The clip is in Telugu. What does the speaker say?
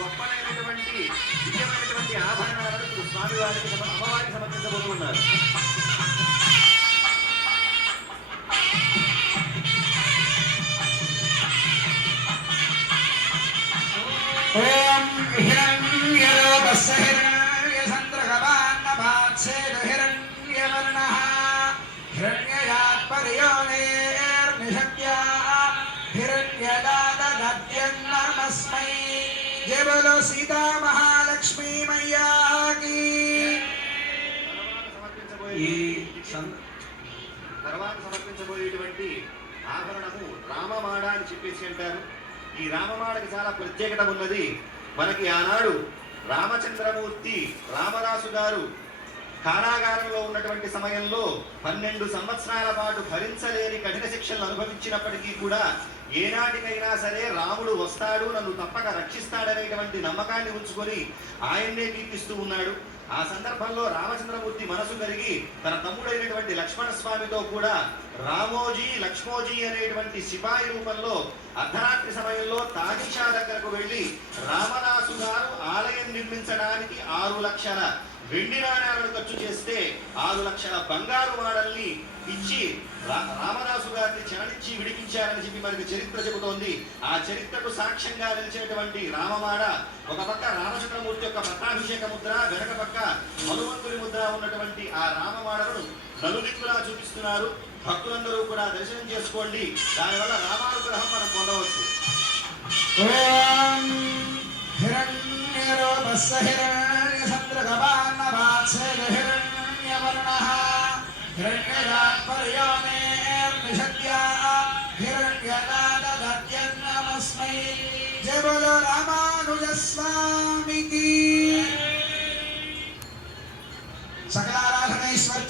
గొప్పనైనటువంటి దివ్యమైనటువంటి ఆభరణాలను ఇప్పుడు స్వామివారికి అమ్మవారికి సమర్పించబోతున్నారు. ఓం హిరణ్యలోకస్య హిరణ్యచంద్రగవాన్నపాత్సేదహిరణ్యవర్ణః హిరణ్యయాత్పర్యోనేర్నిషత్యా హిరణ్యదాదగత్యన్నమస్మై. జయ బోలో సీతా మహాలక్ష్మీ మయ్యా కీ. తర్వాత సమర్పించబోయేటువంటి ఆభరణము రామమాడ అని చెప్పేసి అంటారు. ఈ రామమాడకి చాలా ప్రత్యేకత ఉన్నది. మనకి ఆనాడు రామచంద్రమూర్తి రామదాసు గారు కారాగారంలో ఉన్నటువంటి సమయంలో 12 సంవత్సరాల పాటు భరించలేని కఠిన శిక్షలను అనుభవించినప్పటికీ కూడా ఏనాటికైనా సరే రాముడు వస్తాడు, నన్ను తప్పక రక్షిస్తాడనేటువంటి నమ్మకాన్ని ఉంచుకొని ఆయన్నే కీర్తిస్తూ ఉన్నాడు. ఆ సందర్భంలో రామచంద్రమూర్తి మనసు కరిగి తన తమ్ముడైనటువంటి లక్ష్మణ స్వామితో కూడా రామోజీ లక్ష్మోజీ అనేటువంటి సిపాయి రూపంలో అర్ధరాత్రి సమయంలో తానీషా దగ్గరకు వెళ్లి రామదాసు గారు ఆలయం నిర్మించడానికి 6 లక్షల వెండి నాణ్యాలను ఖర్చు చేస్తే 6 లక్షల బంగారు మాడల్ని ఇచ్చి రామదాసు గారిని చరణించి విడిపించారని చెప్పి మనకి చరిత్ర చెబుతోంది. ఆ చరిత్రకు సాక్ష్యంగా నిలిచేటువంటి రామమాడ ఒక పక్క రామచంద్రమూర్తి యొక్క పట్టాభిషేక ముద్ర, వెనక పక్క హనుమంతుని ముద్ర ఉన్నటువంటి ఆ రామమాడను నలుదిక్కులా చూపిస్తున్నారు. భక్తులందరూ కూడా దర్శనం చేసుకోండి. దానివల్ల రామానుగ్రహం మనం పొందవచ్చు. జయ బోలో రామానుజ స్వామికి. సకలారాధన ఈశ్వర్